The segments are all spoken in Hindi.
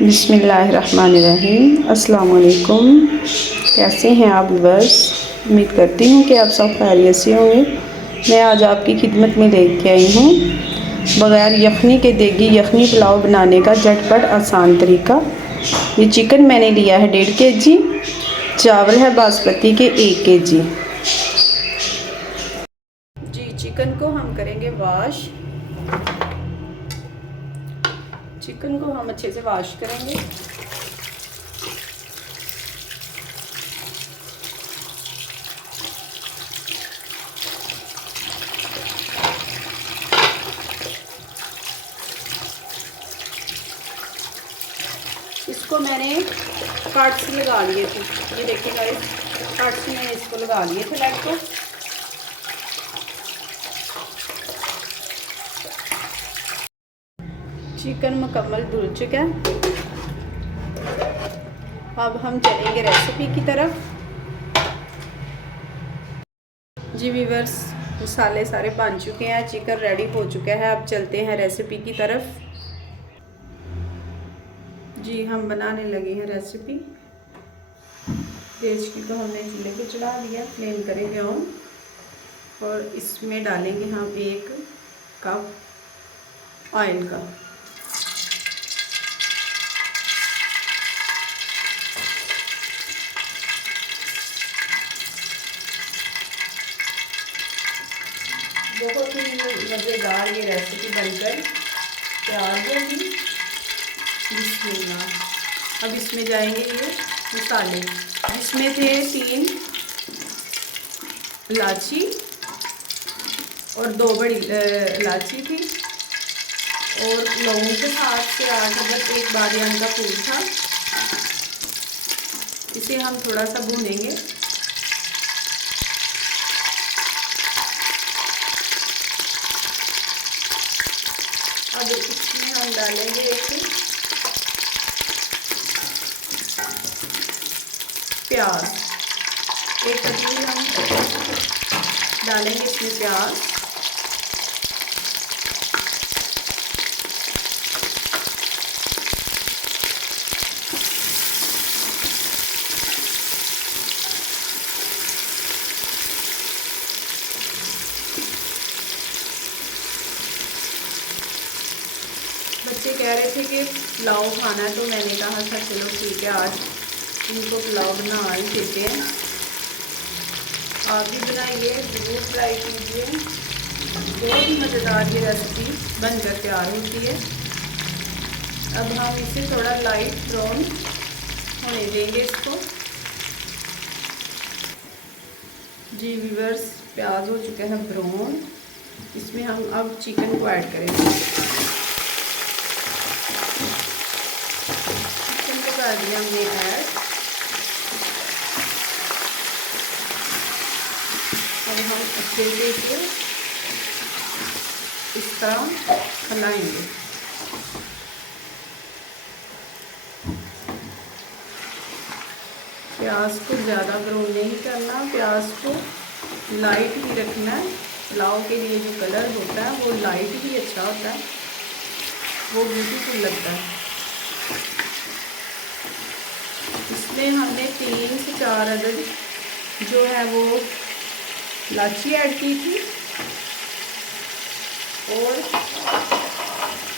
बिस्मिल्लाहिर्रहमानिर्रहीम। अस्सलाम वालेकुम। कैसे हैं आप बस? उम्मीद करती हूँ कि आप सब खैरियत से होंगे। मैं आज आपकी खिदमत में लेके आई हूँ बग़ैर यखनी के देगी यखनी पुलाव बनाने का झटपट आसान तरीका। ये चिकन मैंने लिया है 1.5 kg, चावल है बासमती के 1 kg। जी चिकन को हम करेंगे वॉश। चिकन को हम अच्छे से वॉश करेंगे। इसको मैंने कट्स लगा लिए थे, ये देखिए गाइस, कट्स मैंने इसको लगा लिए थे लेग को। चिकन मुकम्मल धुल चुका है। अब हम चलेंगे रेसिपी की तरफ। जी व्यूअर्स, मसाले सारे बन चुके हैं, चिकन रेडी हो चुका है। अब चलते हैं रेसिपी की तरफ। जी हम बनाने लगे हैं रेसिपी। देचकी को हमने चूल्हे पे चढ़ा दिया, फ्लेम करेंगे ऑन और इसमें डालेंगे हम 1 कप ऑयल का। बहुत ही मज़ेदार ये रेसिपी बनकर तैयार होगी। बिस्मिल्लाह। अब इसमें जाएंगे ये मसाले। इसमें थे 3 इलायची और 2 बड़ी इलायची थी और लौंग के 7 से 8 अदरक, 1 बादियान का फूल था। इसे हम थोड़ा सा भूनेंगे। अब इसमें हम डालेंगे 1 प्याज, 1 कटोरी हम डालेंगे इसमें प्याज। बच्चे कह रहे थे कि पुलाव खाना है, तो मैंने कहा था चलो ठीक है, आज इनको पुलाव बना ही देते हैं। आप भी बनाइए, ज़रूर ट्राई कीजिए। बहुत ही मज़ेदार ये रेसिपी बनकर तैयार होती है। अब हम इसे थोड़ा लाइट ब्राउन होने देंगे इसको। जी व्यूअर्स, प्याज हो चुका है ब्राउन। इसमें हम अब चिकन को ऐड करेंगे। चिकन को कर दिया हमने ऐड। अब हम अच्छे से इसे इस तरह हिलाएंगे। प्याज को ज़्यादा ब्राउन नहीं करना, प्याज को लाइट ही रखना है। पुलाव के लिए जो कलर होता है वो लाइट ही अच्छा होता है, वो ब्यूटीफुल लगता है। इसमें हमने 3 से 4 अदद जो है वो इलायची ऐड की थी और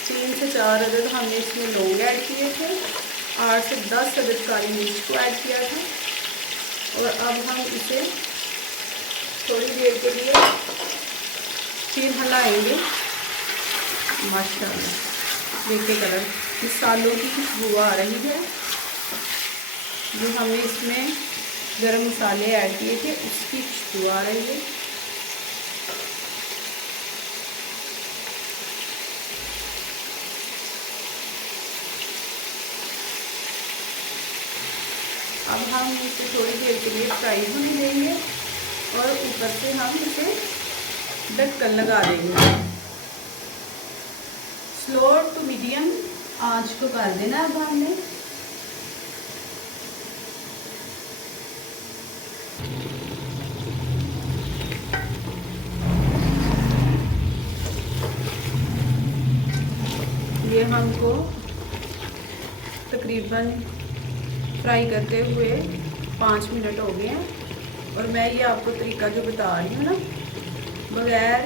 3 से 4 अदद हमने इसमें लौंग ऐड किए थे। 8 से 10 अदद काली मिर्च को ऐड किया था। और अब हम इसे थोड़ी देर के लिए फिर हिलाएंगे। माशाल्लाह देखिए कलर, मसालों की खुशबू आ रही है। जो हमने इसमें गरम मसाले ऐड किए थे उसकी खुशबू आ रही है। अब हम इसे थोड़ी देर के लिए फ्राई होने देंगे और ऊपर से हम इसे ढक्कन लगा देंगे। स्लो टू मीडियम आंच को कर देना। अब हमने ये हमको तकरीबन फ्राई करते हुए 5 मिनट हो गए हैं। और मैं ये आपको तरीका जो बता रही हूँ ना, बगैर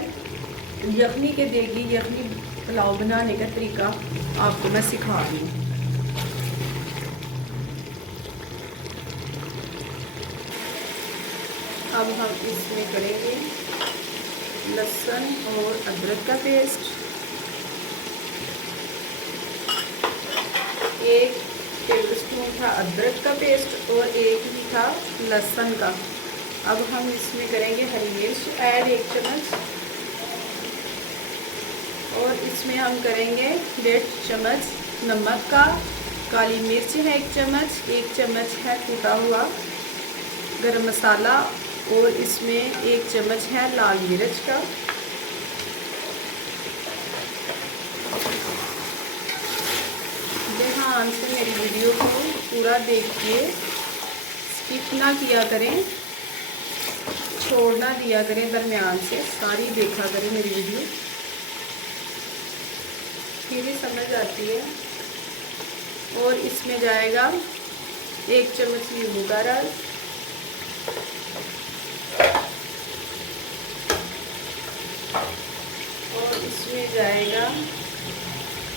यखनी के देगी यखनी पुलाव बनाने का तरीका आपको मैं सिखा रही हूँ। अब हम इसमें करेंगे लहसुन और अदरक का पेस्ट, 1 टेबलस्पून था अदरक का पेस्ट और 1 ही था लहसुन का। अब हम इसमें करेंगे हरी मिर्च ऐड 1 चम्मच, और इसमें हम करेंगे 1.5 चम्मच नमक का, काली मिर्च है 1 चम्मच, 1 चम्मच है कूटा हुआ गरम मसाला, और इसमें 1 चम्मच है लाल मिर्च का। ध्यान से मेरी वीडियो को पूरा देखिए, स्किप ना किया करें, छोड़ना दिया करें, दरमियान से सारी देखा करें मेरी वीडियो, फिर भी समझ आती है। और इसमें जाएगा 1 चम्मच नींबू का रस, और इसमें जाएगा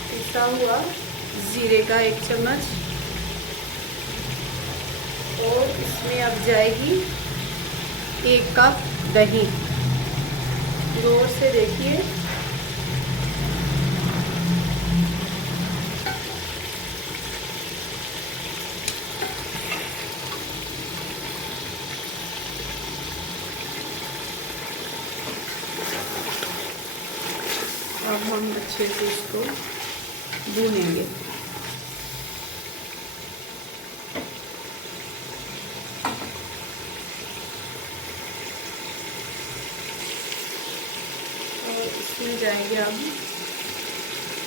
पिसा हुआ जीरे का 1 चम्मच, और इसमें अब जाएगी 1 कप दही। गौर से देखिए, अब हम अच्छे से इसको भूनेंगे। और इसमें जाएंगे अब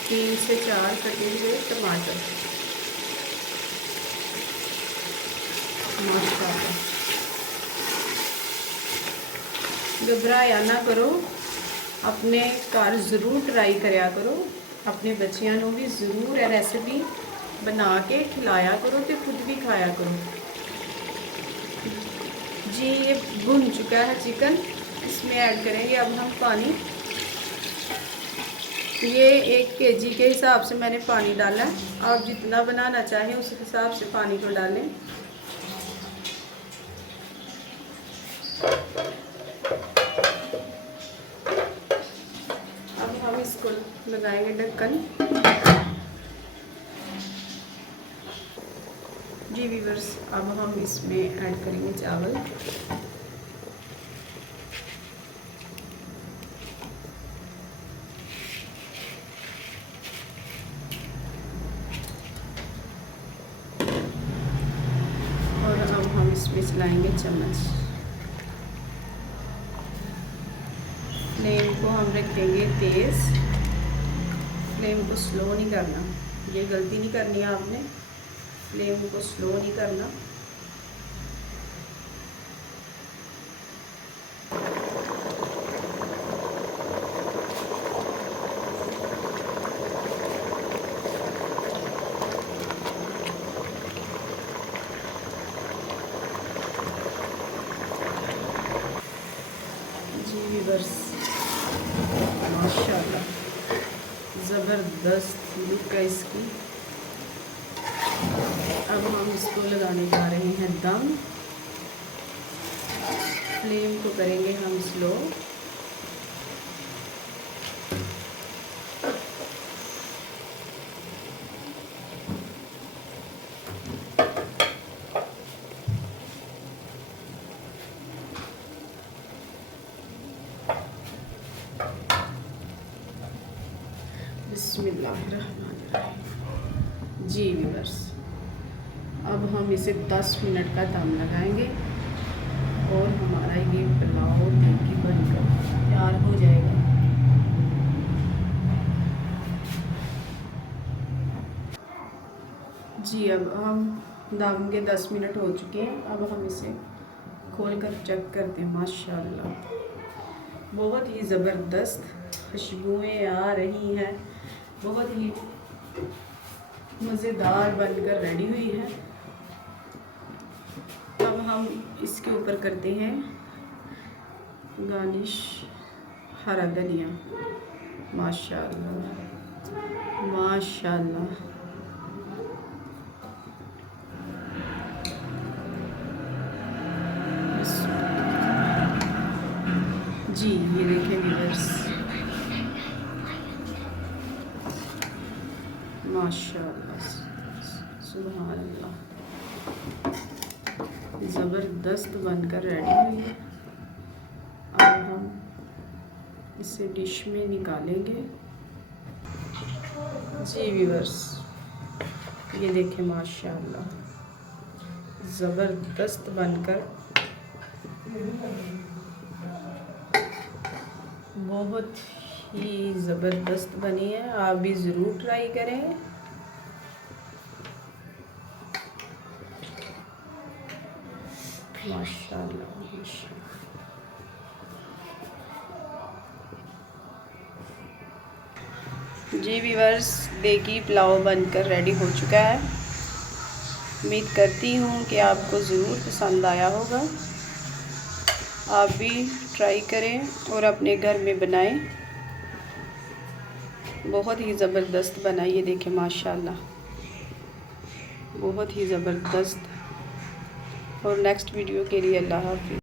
3 से 4 कटे हुए टमाटर। माशाल्लाह, घबराया ना करो, अपने घर ज़रूर ट्राई कराया करो, अपने बच्चियां को भी ज़रूर ये रेसिपी बना के खिलाया करो तो खुद भी खाया करो। जी ये भुन चुका है चिकन, इसमें ऐड करेंगे अब हम पानी। ये 1 केजी के हिसाब से मैंने पानी डाला है, आप जितना बनाना चाहें उस हिसाब से पानी को डालें। अब हम इसको लगाएंगे ढक्कन। जी व्यूअर्स, अब हम इसमें ऐड करेंगे चावल। और अब हम इसमें चलाएंगे चम्मच। फ्लेम को हम रखेंगे तेज़, फ्लेम को स्लो नहीं करना, ये गलती नहीं करनी है आपने, फ्लेम को स्लो नहीं करना। जी व्यूअर्स, माशाल्लाह ज़बरदस्त लुक है इसकी। अब हम इसको लगाने जा रहे हैं दम। फ्लेम को करेंगे हम स्लो। बिस्मिल्लाहिर्रहमानिर्रहीम। जी व्यूअर्स, अब हम इसे 10 मिनट का दम लगाएंगे और हमारा ये पुलाव देखिए बनकर तैयार हो जाएगा। जी अब हम दम के 10 मिनट हो चुके हैं। अब हम इसे खोल कर चेक करते हैं। माशाल्लाह बहुत ही ज़बरदस्त खुशबुएं आ रही हैं, बहुत ही मज़ेदार बनकर रेडी हुई है। अब हम इसके ऊपर करते हैं गार्निश हरा धनिया। माशाल्लाह माशाल्लाह। जी ये देखें व्यूअर्स, माशाल्लाह सुभान अल्लाह, ज़बरदस्त बनकर रेडी हुई है। अब हम इसे डिश में निकालेंगे। जी व्यूअर्स ये देखें माशाल्लाह, ज़बरदस्त बनकर बहुत ही ज़बरदस्त बनी है। आप भी ज़रूर ट्राई करें। माशाल्लाह माशाल्लाह। जी व्यूअर्स देखिए पुलाव बनकर रेडी हो चुका है। उम्मीद करती हूँ कि आपको ज़रूर पसंद आया होगा। आप भी ट्राई करें और अपने घर में बनाएं। बहुत ही ज़बरदस्त बना, ये देखें माशाल्लाह, बहुत ही ज़बरदस्त। और नेक्स्ट वीडियो के लिए अल्लाह हाफ़िज़।